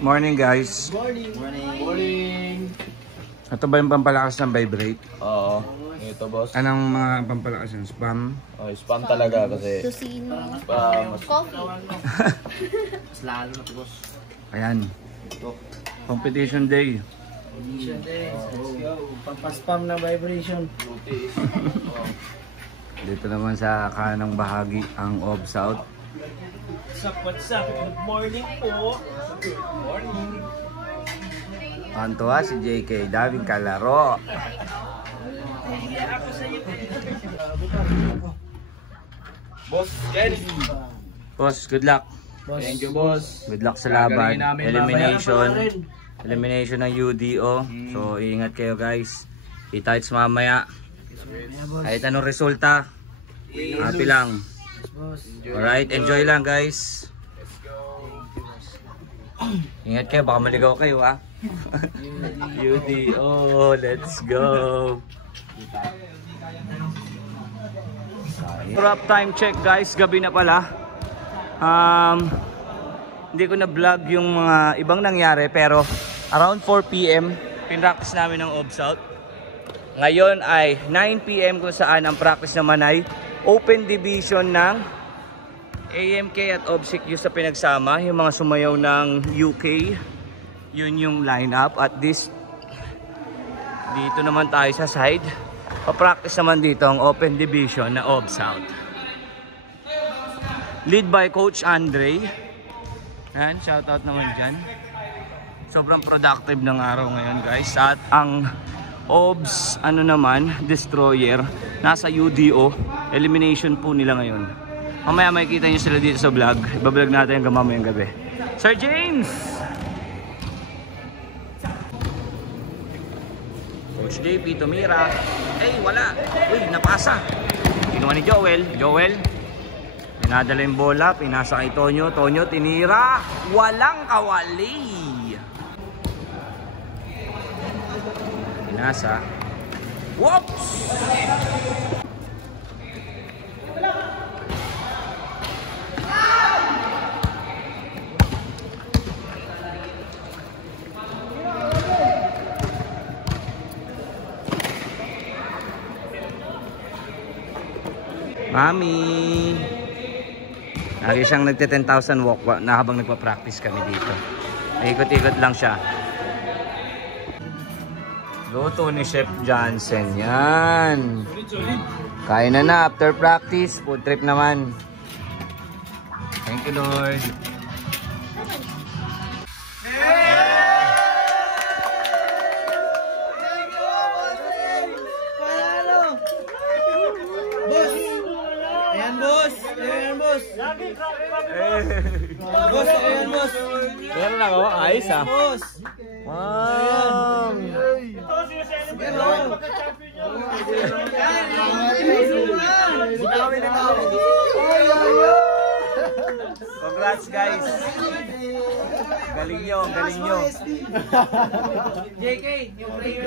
Morning guys. Morning. Ito ba yung pampalakas ng vibrate? Oo. Ito boss. Anong mga pampalakas yung spam? Oh, spam talaga kasi. Susino. Spam. Coffee. Mas lalo na boss. Ayan. Competition day. Competition day. Let's go. Pampaspam na vibration. Dito naman sa kanang bahagi ang Ob South. What's up? Good morning po. Good morning. Antuwa si JK, daming kalaro. Boss, Kenny. Boss, good luck. Thank you boss. Good luck sa laban. Gagalingin namin Elimination. Elimination ng UDO. So, ingat kayo guys. Kita-kits mamaya. Kahit anong resulta, happy lang. Alright, enjoy lang guys. Ingat kayo, baka maligaw kayo ha. UDO, let's go. Wrap time check guys, gabi na pala. Hindi ko na vlog yung mga ibang nangyari pero around 4 PM pinractice namin ng Ob South. Ngayon ay 9 PM kung saan ang practice naman ay open division ng AMK at OBSEC sa pinagsama. Yung mga sumayaw ng UK, yun yung lineup. At dito naman tayo sa side. Pa-practice naman dito ang open division na Ob South. Lead by Coach Andre. Yan, shoutout naman dyan. Sobrang productive ng araw ngayon guys. At ang OBS, Destroyer, nasa UDO. Elimination po nila ngayon. Mamaya makikita nyo sila dito sa vlog. Ibablog natin hanggang mamayang gabi. Sir James! Coach JP tumira. Wala! Uy, napasa! Kinuha ni Joel. Joel, pinadala yung bola. Pinasa kay Tonyo. Tonyo, tinira. Walang kawali! Pinasa. Whoops! Mami! Lagi siyang nagte 10,000 walk na habang nagpa-practice kami dito. Ikot-ikot lang siya. Luto ni Chef Johnson. Yan. Kain na after practice. Food trip naman. Thank you Lord. Boss, ayan boss. Meron na ako, ayos ah. Boss. Wow! Congrats guys. Galing nyo, galing nyo. JK, yung player.